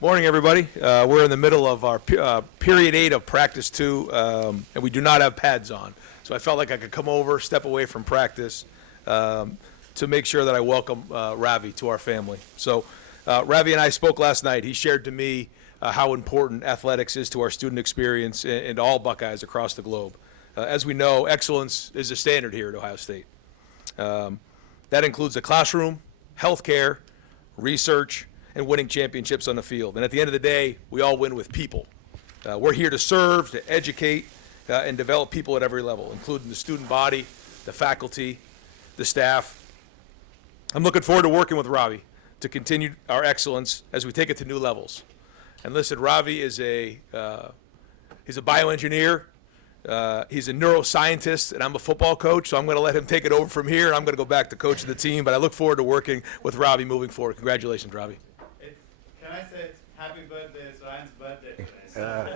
Morning, everybody. We're in the middle of our period 8 of practice 2, and we do not have pads on. So I felt like I could come over, step away from practice to make sure that I welcome Ravi to our family. So Ravi and I spoke last night. He shared to me how important athletics is to our student experience and all Buckeyes across the globe. As we know, excellence is a standard here at Ohio State. That includes the classroom, healthcare, research, and winning championships on the field. And at the end of the day, we all win with people. We're here to serve, to educate, and develop people at every level, including the student body, the faculty, the staff. I'm looking forward to working with Ravi to continue our excellence as we take it to new levels. And listen, Ravi is he's a bioengineer. He's a neuroscientist, and I'm a football coach, so I'm going to let him take it over from here, and I'm going to go back to coaching the team. But I look forward to working with Ravi moving forward. Congratulations, Ravi. Can I say it's happy birthday? It's Ryan's birthday today. So.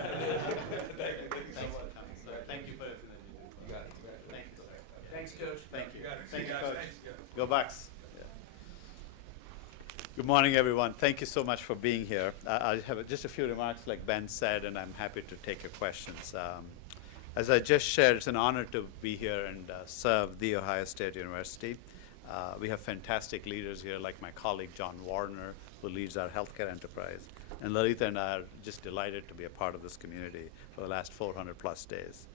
Thank you for it. You got it. Thank you, sir. Thanks, Coach. Thank you. Thank you, Coach. Thanks. Go Bucks. Good morning, everyone. Thank you so much for being here. I have just a few remarks, like Ben said, and I'm happy to take your questions. As I just shared, it's an honor to be here and serve The Ohio State University. We have fantastic leaders here, like my colleague John Warner, who leads our healthcare enterprise. And Lalita and I are just delighted to be a part of this community for the last 400 plus days.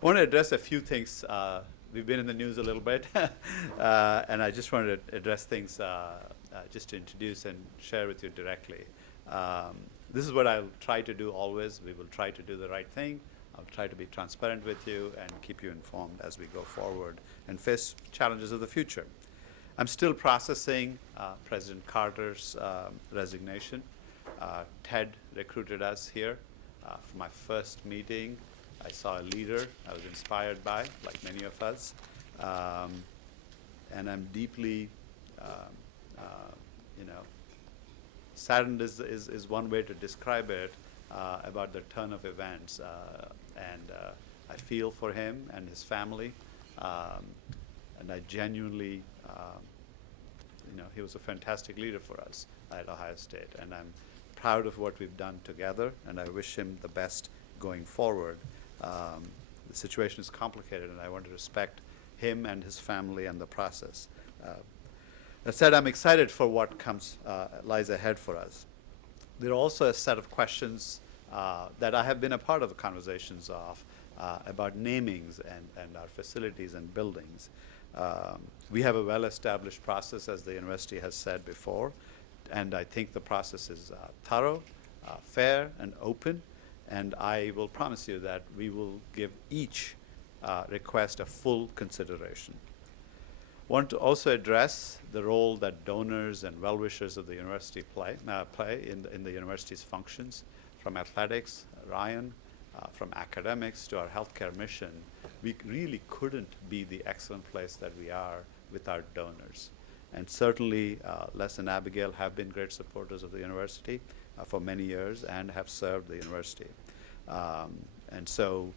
I want to address a few things. We've been in the news a little bit, and I just wanted to address things just to introduce and share with you directly. This is what I'll try to do always. We will try to do the right thing. I'll try to be transparent with you and keep you informed as we go forward and face challenges of the future. I'm still processing President Carter's resignation. Ted recruited us here for my first meeting. I saw a leader I was inspired by, like many of us. And I'm deeply, saddened is one way to describe it about the turn of events. And I feel for him and his family. And I genuinely, he was a fantastic leader for us at Ohio State, and I'm proud of what we've done together, and I wish him the best going forward. The situation is complicated, and I want to respect him and his family and the process. That said, I'm excited for what lies ahead for us. There are also a set of questions that I have been a part of the conversations of about namings and our facilities and buildings. We have a well-established process, as the university has said before, and I think the process is thorough, fair, and open, and I will promise you that we will give each request a full consideration. I want to also address the role that donors and well-wishers of the university play in the university's functions, from athletics, Ryan, from academics to our healthcare mission. We really couldn't be the excellent place that we are with our donors. And certainly, Les and Abigail have been great supporters of the university for many years and have served the university. And so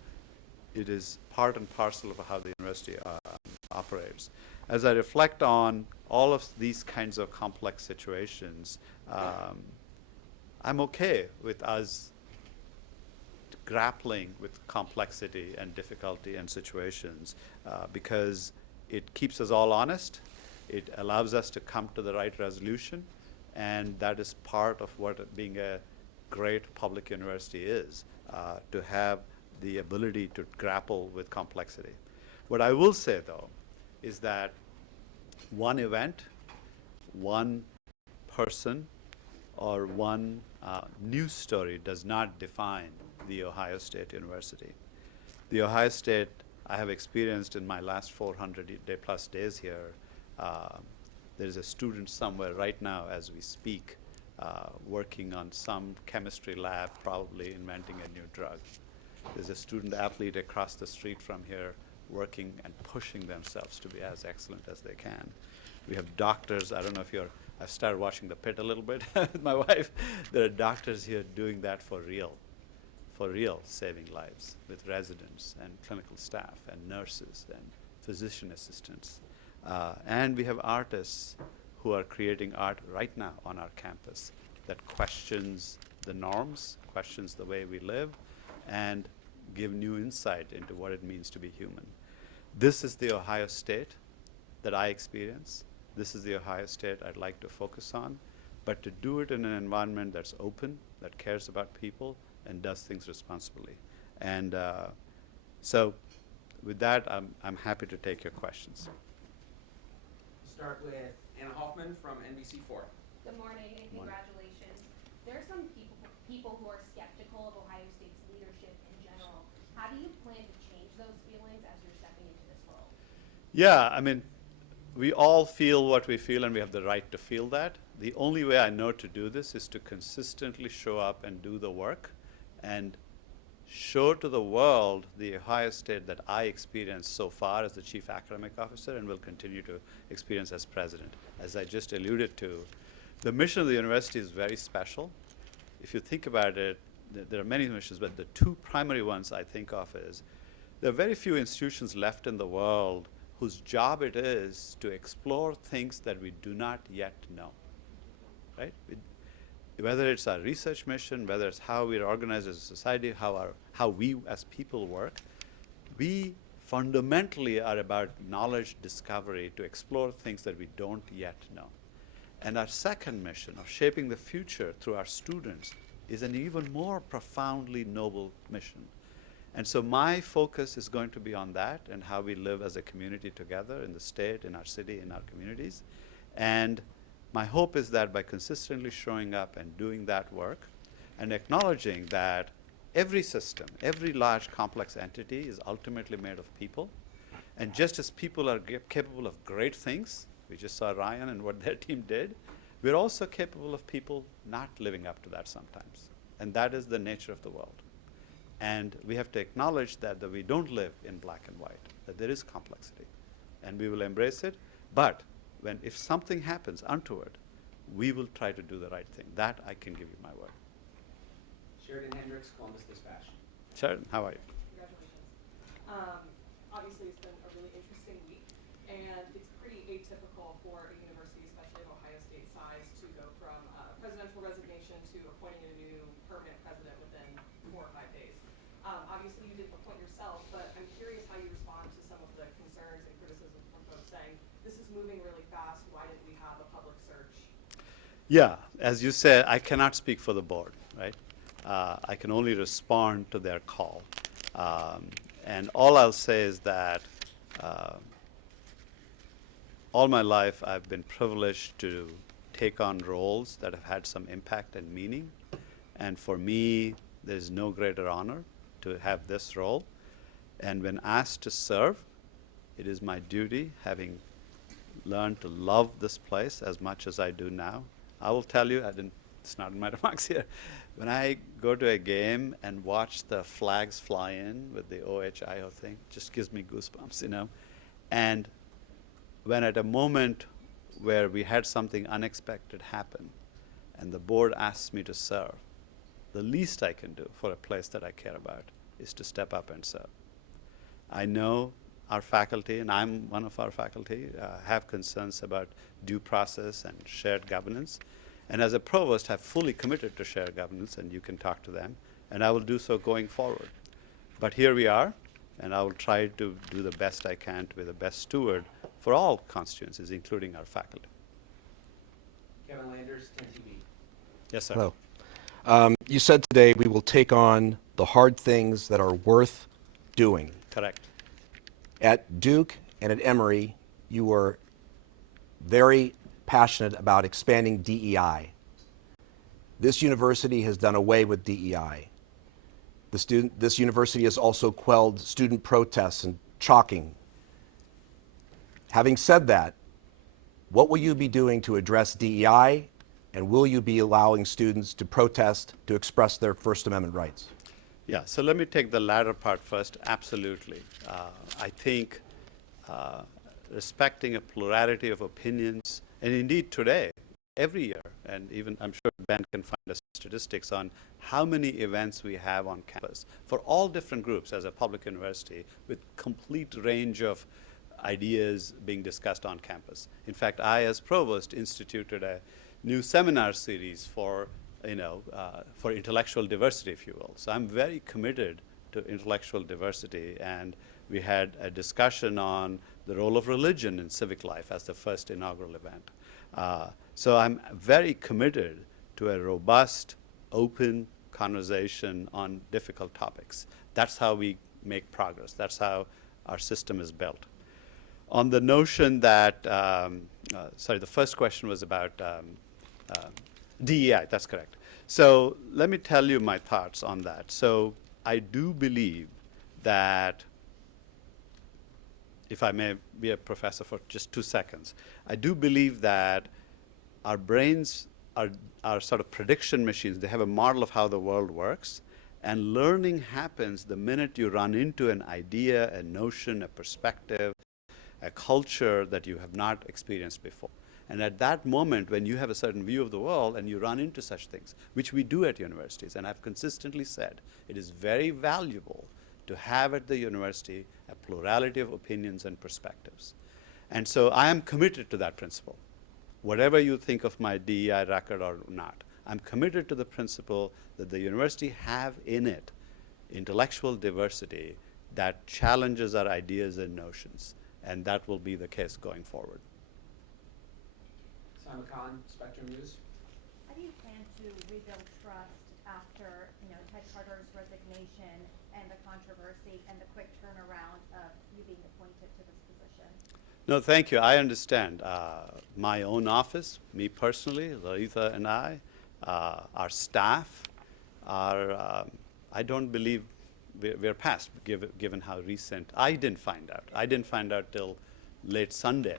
it is part and parcel of how the university operates. As I reflect on all of these kinds of complex situations, I'm okay with us grappling with complexity and difficulty and situations because it keeps us all honest. It allows us to come to the right resolution, and that is part of what being a great public university is, to have the ability to grapple with complexity. What I will say, though, is that one event, one person, or one news story does not define The Ohio State University. The Ohio State I have experienced in my last 400 plus days here. There's a student somewhere right now as we speak working on some chemistry lab, probably inventing a new drug. There's a student athlete across the street from here working and pushing themselves to be as excellent as they can. We have doctors. I don't know if I've started watching The Pit a little bit with my wife. There are doctors here doing that for real, saving lives with residents and clinical staff and nurses and physician assistants. And we have artists who are creating art right now on our campus that questions the norms, questions the way we live, and give new insight into what it means to be human. This is the Ohio State that I experience. This is the Ohio State I'd like to focus on, but to do it in an environment that's open, that cares about people, and does things responsibly. And so with that, I'm happy to take your questions. Start with Anna Hoffman from NBC4. Good morning and congratulations. There are some people who are skeptical of Ohio State's leadership in general. How do you plan to change those feelings as you're stepping into this role? Yeah, I mean, we all feel what we feel, and we have the right to feel that. The only way I know to do this is to consistently show up and do the work and show to the world the Ohio State that I experienced so far as the chief academic officer and will continue to experience as president. As I just alluded to, the mission of the university is very special. If you think about it, there are many missions, but the two primary ones I think of is there are very few institutions left in the world whose job it is to explore things that we do not yet know, right? Whether it's our research mission, whether it's how we're organized as a society, how we as people work, we fundamentally are about knowledge discovery to explore things that we don't yet know. And our second mission of shaping the future through our students is an even more profoundly noble mission. And so my focus is going to be on that and how we live as a community together in the state, in our city, in our communities. And my hope is that by consistently showing up and doing that work and acknowledging that every system, every large complex entity is ultimately made of people. And just as people are capable of great things, we just saw Ryan and what their team did, we're also capable of people not living up to that sometimes. And that is the nature of the world. And we have to acknowledge that we don't live in black and white, that there is complexity. And we will embrace it. But if something happens untoward, we will try to do the right thing. That I can give you my word. Sheridan Hendricks, Columbus Dispatch. Sheridan, how are you? Congratulations. Obviously, it's been a really interesting week, and it's pretty atypical for a university, especially of Ohio State size, to go from presidential resignation to appointing a new permanent president within 4 or 5 days. Obviously, you didn't appoint yourself, but I'm curious how you respond to some of the concerns and criticism from folks saying, this is moving really fast, why didn't we have a public search? Yeah, as you said, I cannot speak for the board, right? I can only respond to their call. And all I'll say is that all my life I've been privileged to take on roles that have had some impact and meaning. And for me, there's no greater honor to have this role. And when asked to serve, it is my duty, having learned to love this place as much as I do now. I will tell you, it's not in my remarks here, when I go to a game and watch the flags fly in with the OHIO thing, it just gives me goosebumps, you know. And when at a moment where we had something unexpected happen and the board asks me to serve, the least I can do for a place that I care about is to step up and serve. I know our faculty, and I'm one of our faculty, have concerns about due process and shared governance. And as a provost, have fully committed to shared governance, and you can talk to them, and I will do so going forward. But here we are, and I will try to do the best I can to be the best steward for all constituencies, including our faculty. Kevin Landers, 10TV. Yes, sir. Hello. You said today we will take on the hard things that are worth doing. Correct. At Duke and at Emory, you were very passionate about expanding DEI. This university has done away with DEI. This university has also quelled student protests and chalking. Having said that, what will you be doing to address DEI, and will you be allowing students to protest, to express their First Amendment rights? Yeah, so let me take the latter part first. Absolutely. I think respecting a plurality of opinions, and indeed today, every year, and even I'm sure Ben can find us statistics on how many events we have on campus for all different groups as a public university with complete range of ideas being discussed on campus. In fact, I, as provost, instituted a new seminar series for for intellectual diversity, if you will. So I'm very committed to intellectual diversity, and we had a discussion on the role of religion in civic life as the first inaugural event. So I'm very committed to a robust, open conversation on difficult topics. That's how we make progress. That's how our system is built. On the notion that, the first question was about DEI, that's correct. So let me tell you my thoughts on that. So I do believe that, if I may be a professor for just 2 seconds, I do believe that our brains are sort of prediction machines. They have a model of how the world works, and learning happens the minute you run into an idea, a notion, a perspective, a culture that you have not experienced before. And at that moment, when you have a certain view of the world and you run into such things, which we do at universities, and I've consistently said, it is very valuable to have at the university a plurality of opinions and perspectives. And so I am committed to that principle. Whatever you think of my DEI record or not, I'm committed to the principle that the university have in it intellectual diversity that challenges our ideas and notions, and that will be the case going forward. Simon Khan, Spectrum News. How do you plan to rebuild trust after, Ted Carter's resignation and the controversy and the quick turnaround of you being appointed to this position? No, thank you. I understand. My own office, me personally, Laritha and I, our staff, I don't believe we're past, given how recent. I didn't find out. I didn't find out till late Sunday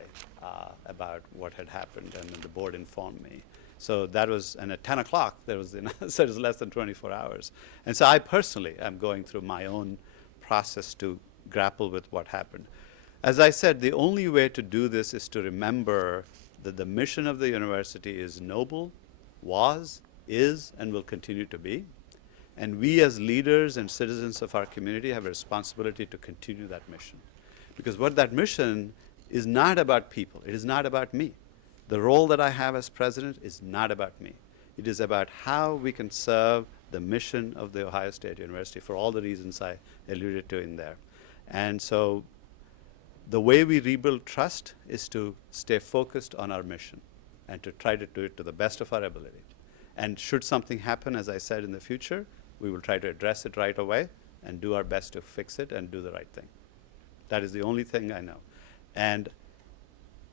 about what had happened, and then the board informed me. So that was, and at 10 o'clock, there was, so it was less than 24 hours. And so I personally am going through my own process to grapple with what happened. As I said, the only way to do this is to remember that the mission of the university is noble, was, is, and will continue to be. And we as leaders and citizens of our community have a responsibility to continue that mission. Because what that mission is not about people. It is not about me. The role that I have as president is not about me. It is about how we can serve the mission of the Ohio State University for all the reasons I alluded to in there. And so the way we rebuild trust is to stay focused on our mission and to try to do it to the best of our ability. And should something happen, as I said, in the future, we will try to address it right away and do our best to fix it and do the right thing. That is the only thing I know. And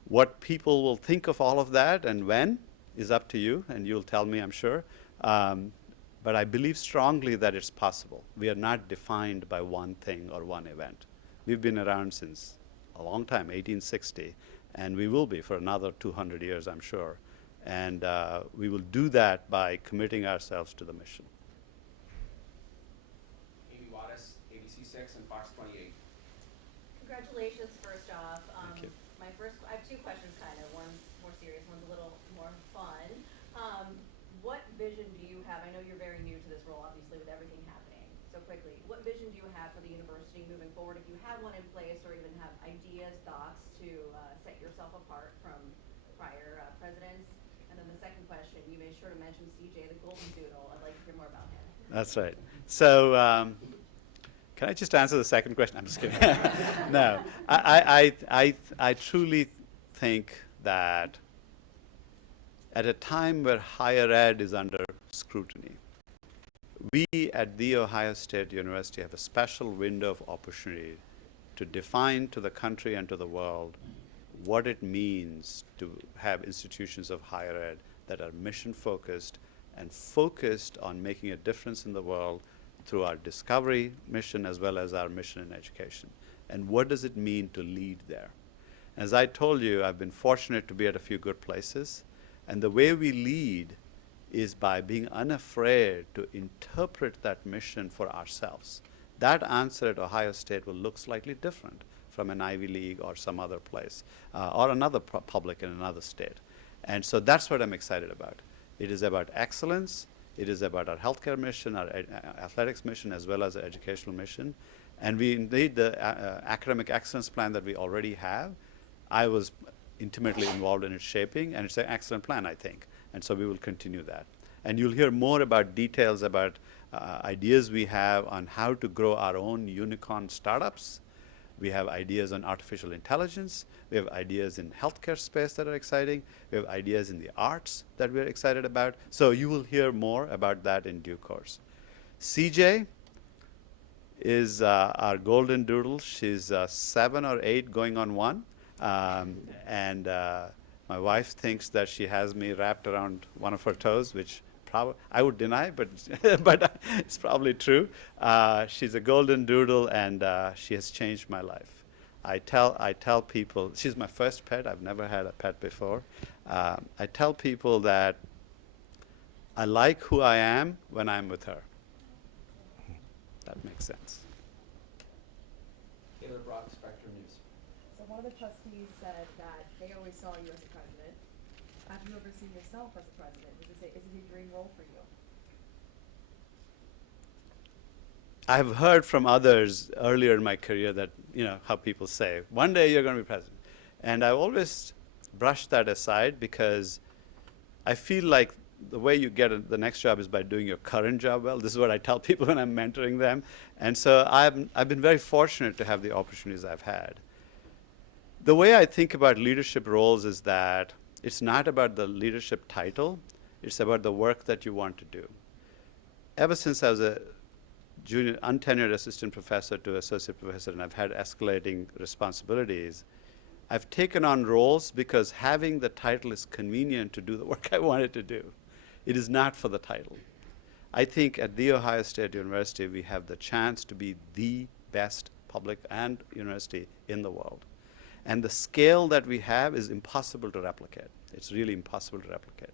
what people will think of all of that and when is up to you, and you'll tell me, I'm sure. But I believe strongly that it's possible. We are not defined by one thing or one event. We've been around since a long time, 1860, and we will be for another 200 years, I'm sure. And we will do that by committing ourselves to the mission. Amy Wattis, ABC6 and Fox 28. Congratulations, first off. Thank you. I have two questions, kind of. One's more serious, one's a little more fun. What vision do you have? I know you're very new to this role, obviously, with everything happening so quickly. What vision do you have for the university moving forward? If you have one in place, or even have ideas, thoughts to set yourself apart from prior presidents? And then the second question, you made sure to mention CJ, the Golden Doodle. I'd like to hear more about him. That's right. So can I just answer the second question? I'm just kidding. No, I truly think that at a time where higher ed is under scrutiny, we at The Ohio State University have a special window of opportunity to define to the country and to the world what it means to have institutions of higher ed that are mission-focused and focused on making a difference in the world through our discovery mission as well as our mission in education. And what does it mean to lead there? As I told you, I've been fortunate to be at a few good places, and the way we lead is by being unafraid to interpret that mission for ourselves. That answer at Ohio State will look slightly different from an Ivy League or some other place, or another public in another state. And so that's what I'm excited about. It is about excellence. It is about our healthcare mission, our athletics mission, as well as our educational mission. And we need the academic excellence plan that we already have. I was intimately involved in its shaping, and it's an excellent plan, I think. And so we will continue that. And you'll hear more about details about ideas we have on how to grow our own unicorn startups. We have ideas on artificial intelligence. We have ideas in healthcare space that are exciting. We have ideas in the arts that we're excited about. So you will hear more about that in due course. CJ is our golden doodle. She's 7 or 8 going on 1. And my wife thinks that she has me wrapped around one of her toes, which I would deny, but but it's probably true. She's a golden doodle, and she has changed my life. I tell people, she's my first pet. I've never had a pet before. I tell people that I like who I am when I'm with her. That makes sense. Taylor Brock, Spectrum News. So one of the trustees said that they always saw you as a president. Have you ever seen yourself as a president? Is it a dream role for you? I've heard from others earlier in my career that, how people say, one day you're going to be president. And I've always brushed that aside because I feel like the way you get the next job is by doing your current job well. This is what I tell people when I'm mentoring them. And so I've been very fortunate to have the opportunities I've had. The way I think about leadership roles is that it's not about the leadership title. It's about the work that you want to do. Ever since I was a junior untenured assistant professor to associate professor, and I've had escalating responsibilities, I've taken on roles because having the title is convenient to do the work I wanted to do. It is not for the title. I think at The Ohio State University, we have the chance to be the best public and university in the world. And the scale that we have is impossible to replicate. It's really impossible to replicate.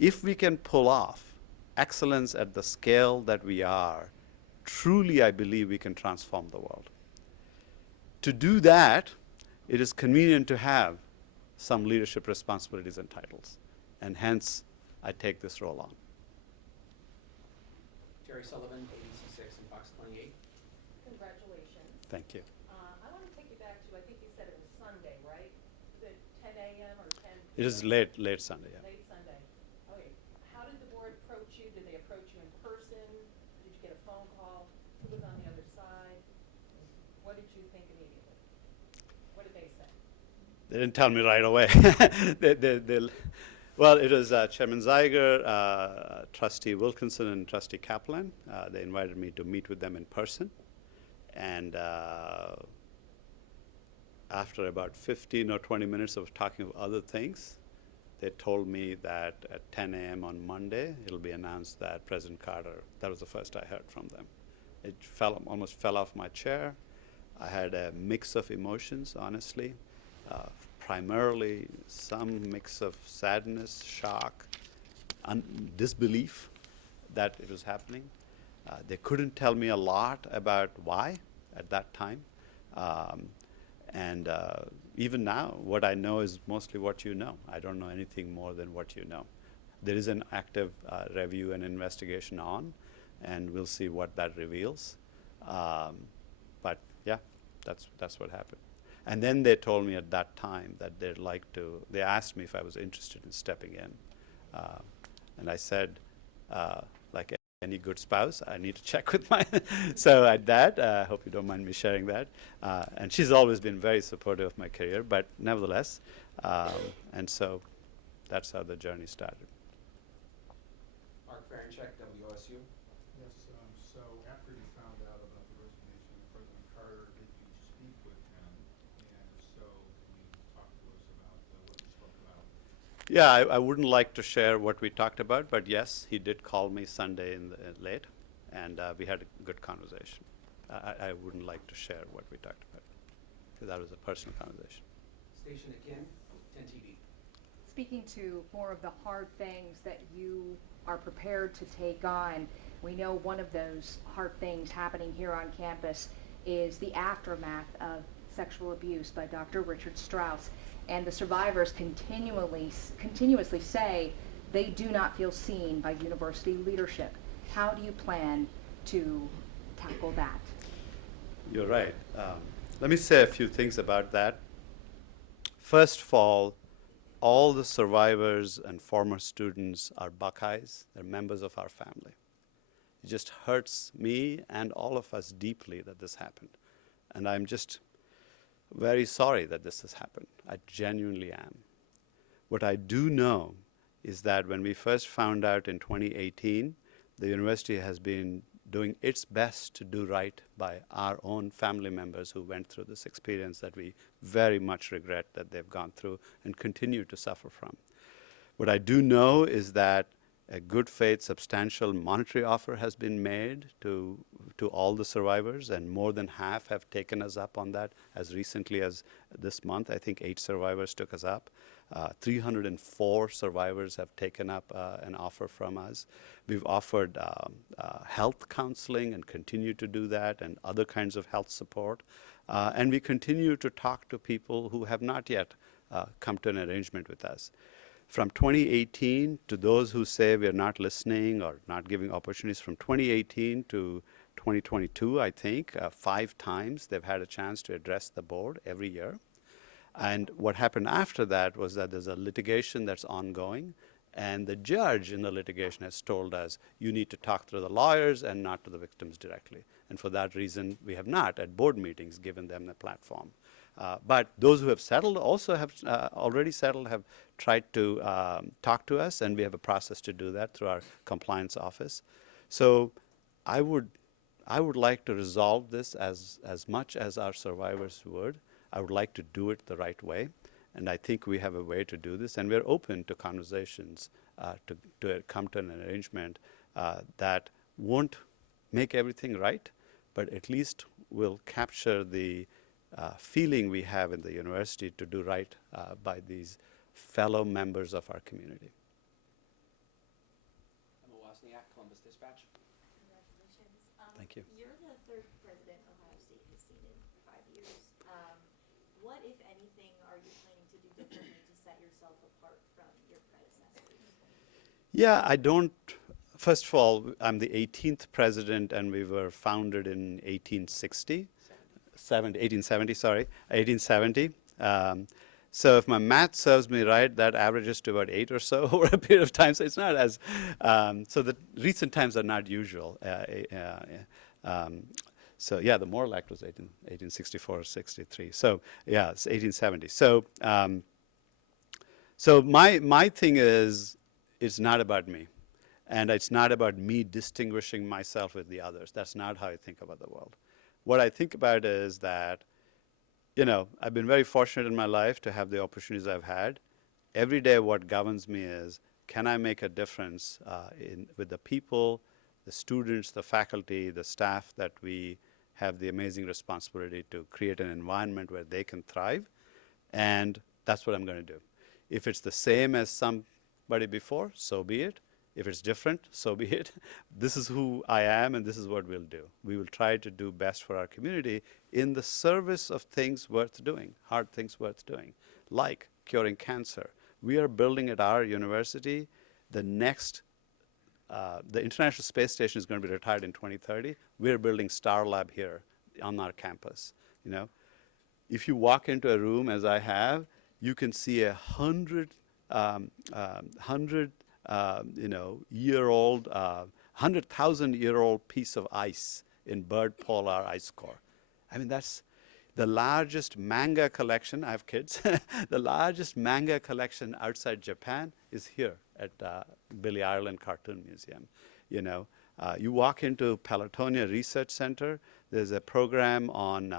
If we can pull off excellence at the scale that we are, truly I believe we can transform the world. To do that, it is convenient to have some leadership responsibilities and titles. And hence, I take this role on. Jerry Sullivan, ABC6 and Fox 28. Congratulations. Thank you. I want to take you back to, I think you said it was Sunday, right? Is it 10 a.m. or 10? It is late Sunday, yeah. Late Sunday. Okay. How did the board approach you? Did they approach you in person? Did you get a phone call? Who was on the other side? What did you think immediately? What did they say? They didn't tell me right away. Well, it was Chairman Zeiger, Trustee Wilkinson, and Trustee Kaplan. They invited me to meet with them in person. And after about 15 or 20 minutes of talking of other things, they told me that at 10 a.m. on Monday, it'll be announced that President Carter, that was the first I heard from them. It almost fell off my chair. I had a mix of emotions, honestly. Primarily some mix of sadness, shock, disbelief that it was happening. They couldn't tell me a lot about why at that time. And even now, what I know is mostly what you know. I don't know anything more than what you know. There is an active review and investigation on, and we'll see what that reveals. But yeah, that's what happened. And then they told me at that time that they asked me if I was interested in stepping in. And I said, like any good spouse, I need to check with my, so at that, I hope you don't mind me sharing that. And she's always been very supportive of my career, but nevertheless, and so that's how the journey started. Mark Ferenchek, WOSU. Yes, so after you found out about the resignation of President Carter, did you speak with him? And if so, can you talk to us about what you spoke about? Yeah, I wouldn't like to share what we talked about, but yes, he did call me Sunday late, and we had a good conversation. I wouldn't like to share what we talked about, because that was a personal conversation. Station Akin, 10 TV. Speaking to more of the hard things that you are prepared to take on, we know one of those hard things happening here on campus is the aftermath of sexual abuse by Dr. Richard Strauss. And the survivors continuously say they do not feel seen by university leadership. How do you plan to tackle that? You're right. Let me say a few things about that. First of all, all the survivors and former students are Buckeyes. They're members of our family. It just hurts me and all of us deeply that this happened. And I'm just very sorry that this has happened. I genuinely am. What I do know is that when we first found out in 2018, the university has been doing its best to do right by our own family members who went through this experience that we very much regret that they've gone through and continue to suffer from. What I do know is that a good faith substantial monetary offer has been made to all the survivors, and more than half have taken us up on that as recently as this month. I think 8 survivors took us up. 304 survivors have taken up an offer from us. We've offered health counseling and continue to do that, and other kinds of health support. And we continue to talk to people who have not yet come to an arrangement with us. From 2018 to those who say we're not listening or not giving opportunities, from 2018 to 2022, I think, 5 times they've had a chance to address the board every year. And what happened after that was that there's a litigation that's ongoing, and the judge in the litigation has told us, you need to talk to the lawyers and not to the victims directly. And for that reason, we have not, at board meetings, given them the platform. But those who have settled also have already settled, have tried to talk to us, and we have a process to do that through our compliance office. So I would like to resolve this as much as our survivors would. I would like to do it the right way, and I think we have a way to do this, and we're open to conversations to come to an arrangement that won't make everything right, but at least will capture the feeling we have in the university to do right by these fellow members of our community. Emma Wozniak, Columbus Dispatch. Congratulations. Thank you. You're the 3rd president Ohio State has seen in 5 years. What, if anything, are you planning to do differently to set yourself apart from your predecessors? Yeah, I don't. First of all, I'm the 18th president, and we were founded in 1870. So if my math serves me right, that averages to about 8 or so over a period of time. So it's not as, so the recent times are not usual. So yeah, the Moore Act was 1864 or 63. So yeah, it's 1870. So so my thing is, it's not about me. And it's not about me distinguishing myself with the others. That's not how I think about the world. What I think about is that, you know, I've been very fortunate in my life to have the opportunities I've had. Every day what governs me is, can I make a difference with the people, the students, the faculty, the staff that we have the amazing responsibility to create an environment where they can thrive, and that's what I'm going to do. If it's the same as somebody before, so be it. If it's different, so be it. This is who I am, and this is what we'll do. We will try to do best for our community in the service of things worth doing, hard things worth doing, like curing cancer. We are building at our university the next, the International Space Station is going to be retired in 2030. We're building Star Lab here on our campus. You know, if you walk into a room, as I have, you can see 100,000-year-old piece of ice in Bird Polar ice core. I mean, that's the largest manga collection. I have kids. The largest manga collection outside Japan is here at Billy Ireland Cartoon Museum. You know, you walk into Pelotonia Research Center. There's a program on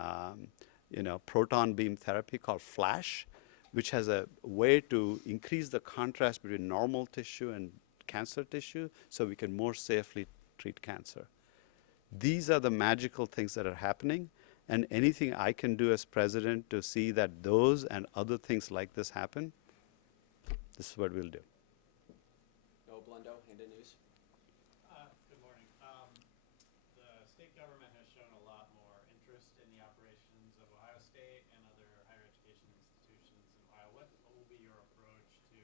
proton beam therapy called FLASH, which has a way to increase the contrast between normal tissue and cancer tissue so we can more safely treat cancer. These are the magical things that are happening, and anything I can do as president to see that those and other things like this happen, this is what we'll do. Noah Blundo, Hinda News. Good morning. The state government has shown a lot more interest in the operations of Ohio State and other higher education institutions in Ohio. What will be your approach to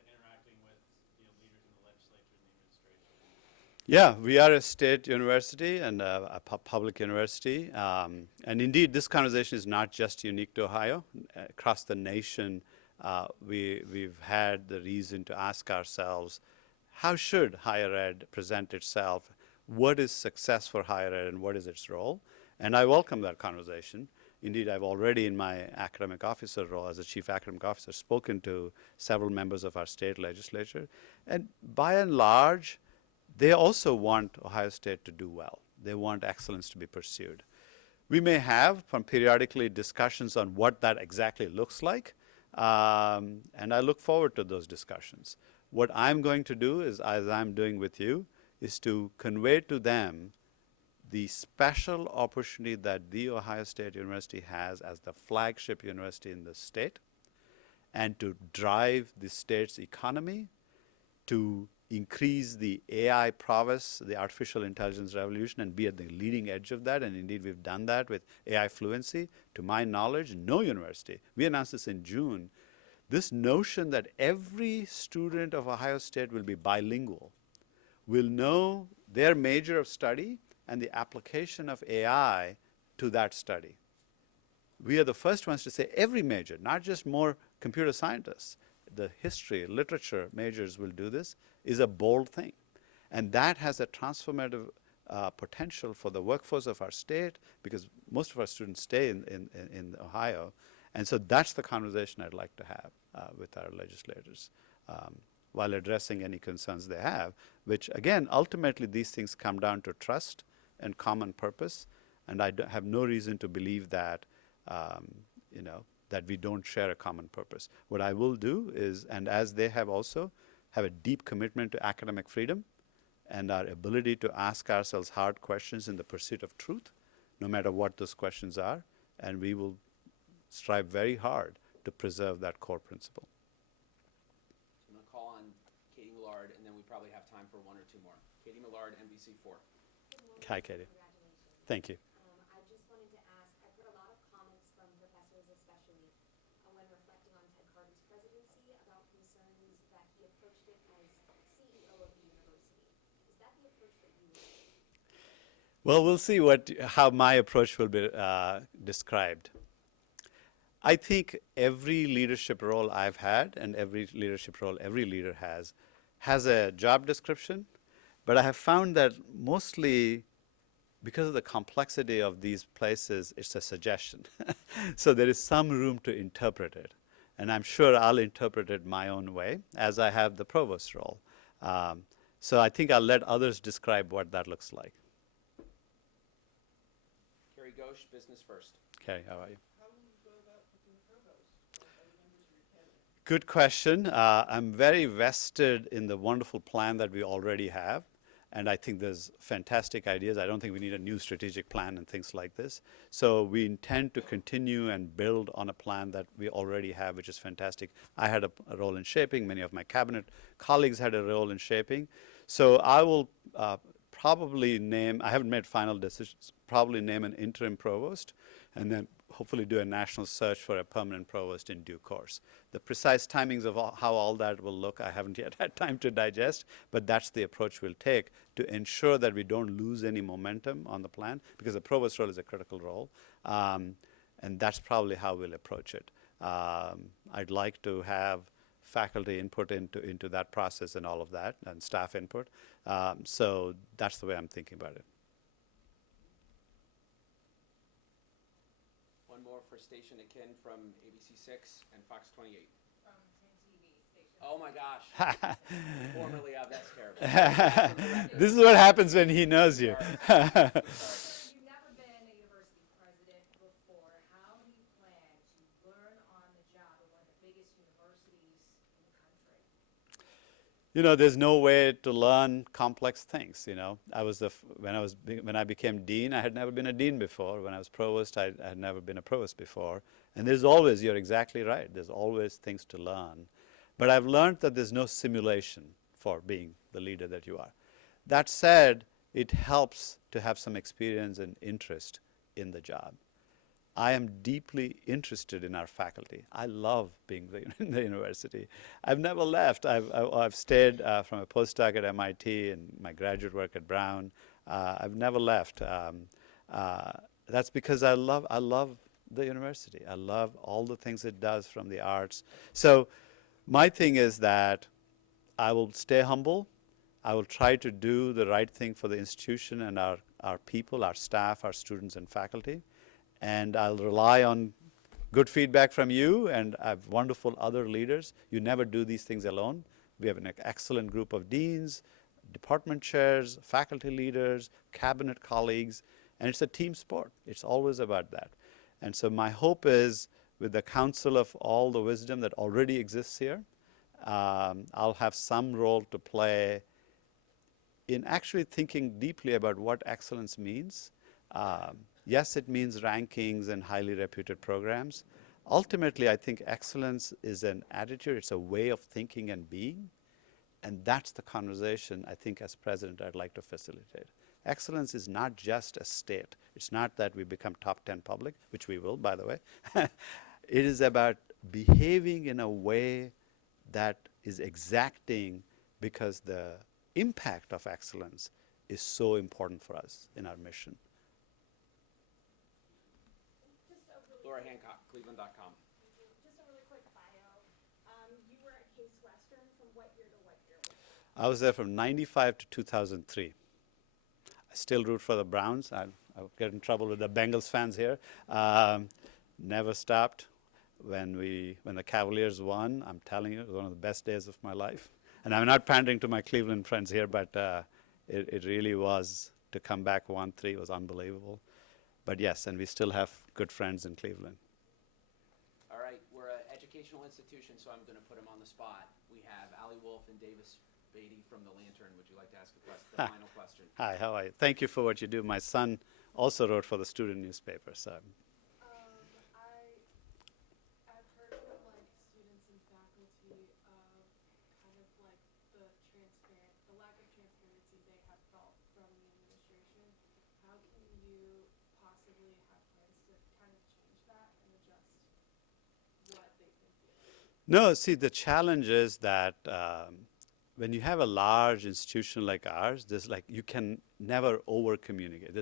interacting with leaders in the legislature and the administration? Yeah, we are a state university and a public university. And indeed, this conversation is not just unique to Ohio. Across the nation, we've had the reason to ask ourselves, how should higher ed present itself? What is success for higher ed and what is its role? And I welcome that conversation. Indeed, I've already, in my academic officer role as a chief academic officer, spoken to several members of our state legislature. And by and large, they also want Ohio State to do well. They want excellence to be pursued. We may have periodically discussions on what that exactly looks like, and I look forward to those discussions. What I'm going to do is, as I'm doing with you, is to convey to them the special opportunity that The Ohio State University has as the flagship university in the state, and to drive the state's economy, to increase the AI prowess, the artificial intelligence revolution, and be at the leading edge of that. And indeed, we've done that with AI fluency. To my knowledge, no university, we announced this in June, this notion that every student of Ohio State will be bilingual, will know their major of study and the application of AI to that study. We are the first ones to say every major, not just more computer scientists, the history, literature majors will do this, is a bold thing. And that has a transformative potential for the workforce of our state, because most of our students stay in Ohio. And so that's the conversation I'd like to have with our legislators, while addressing any concerns they have, which again, ultimately these things come down to trust and common purpose. And I have no reason to believe that, that we don't share a common purpose. What I will do is, and as they have also, have a deep commitment to academic freedom and our ability to ask ourselves hard questions in the pursuit of truth, no matter what those questions are, and we will strive very hard to preserve that core principle. I'm going to call on Katie Millard, and then we probably have time for one or two more. Katie Millard, NBC4. Hi, Katie. Thank you. I just wanted to ask, I've heard a lot of comments from professors especially when reflecting on Ted Carter's presidency about concerns that he approached it as CEO of the university. Is that the approach that you would take? Well, we'll see how my approach will be described. I think every leadership role I've had and every leadership role every leader has a job description, but I have found that mostly because of the complexity of these places, it's a suggestion. So there is some room to interpret it. And I'm sure I'll interpret it my own way, as I have the provost role. So I think I'll let others describe what that looks like. Carrie Ghosh, Business First. Okay, how are you? Good question. I'm very vested in the wonderful plan that we already have. And I think there's fantastic ideas. I don't think we need a new strategic plan and things like this. So we intend to continue and build on a plan that we already have, which is fantastic. I had a role in shaping. Many of my cabinet colleagues had a role in shaping. So I will probably name, I haven't made final decisions, probably name an interim provost, and then hopefully do a national search for a permanent provost in due course. The precise timings of how all that will look, I haven't yet had time to digest, but that's the approach we'll take to ensure that we don't lose any momentum on the plan, because the provost role is a critical role, and that's probably how we'll approach it. I'd like to have faculty input into that process and all of that, and staff input. So that's the way I'm thinking about it. One more for station akin from ABC6 and Fox 28. From 10 TV station. Oh my gosh. Formerly of, that's terrible. This is what happens when he knows you. Sorry. You've never been a university president before. How do you plan to learn on the job at one of the biggest universities in the country? You know, there's no way to learn complex things. You know, when I became dean, I had never been a dean before. When I was provost, I had never been a provost before. And there's always, you're exactly right, there's always things to learn. But I've learned that there's no simulation for being the leader that you are. That said, it helps to have some experience and interest in the job. I am deeply interested in our faculty. I love being in the university. I've never left. I've stayed from a postdoc at MIT and my graduate work at Brown. I've never left. That's because I love the university. I love all the things it does from the arts. So my thing is that I will stay humble. I will try to do the right thing for the institution and our people, our staff, our students and faculty. And I'll rely on good feedback from you, and I have wonderful other leaders. You never do these things alone. We have an excellent group of deans, department chairs, faculty leaders, cabinet colleagues, and it's a team sport. It's always about that. And so my hope is, with the counsel of all the wisdom that already exists here, I'll have some role to play in actually thinking deeply about what excellence means. Yes, it means rankings and highly reputed programs. Ultimately, I think excellence is an attitude, it's a way of thinking and being, and that's the conversation I think as president I'd like to facilitate. Excellence is not just a state. It's not that we become top 10 public, which we will, by the way. It is about behaving in a way that is exacting, because the impact of excellence is so important for us in our mission. Laura Hancock, Cleveland.com. Just a really quick bio. You were at Case Western from what year to what year? I was there from 95 to 2003. I still root for the Browns. I'll get in trouble with the Bengals fans here. Never stopped. When the Cavaliers won, I'm telling you, it was one of the best days of my life. And I'm not pandering to my Cleveland friends here, but it really was. To come back 1-3 was unbelievable. But yes, and we still have good friends in Cleveland. All right, we're an educational institution, so I'm going to put him on the spot. We have Ali Wolf and Davis Beatty from the Lantern. Would you like to ask the final question? Hi, how are you? Thank you for what you do. My son also wrote for the student newspaper. So. I've heard from like students and faculty of kind of like the lack of transparency they have felt from the administration. How can you possibly have plans to kind of change that and adjust what they've been feeling? No, see, the challenge is that when you have a large institution like ours, there's like, you can never over communicate.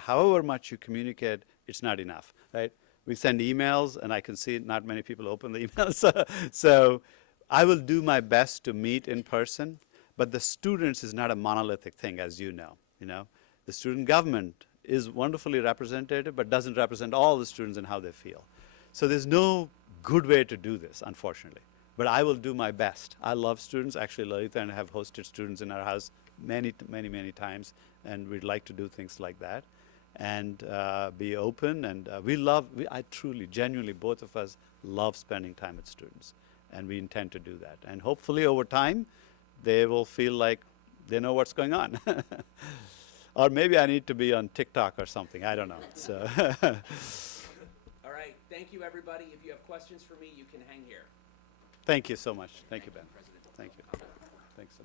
However much you communicate, it's not enough, right? We send emails, and I can see not many people open the emails. So I will do my best to meet in person, but the students is not a monolithic thing, as you know. The student government is wonderfully representative, but doesn't represent all the students and how they feel. So there's no good way to do this, unfortunately. But I will do my best. I love students. Actually, Lalita and I have hosted students in our house many times, and we'd like to do things like that. And be open, and I truly, genuinely, both of us love spending time with students, and we intend to do that. And hopefully over time, they will feel like they know what's going on. Or maybe I need to be on TikTok or something, I don't know. So. All right, thank you, everybody. If you have questions for me, you can hang here. Thank you so much. Thank you, Ben. President. Thank you. Thanks so much.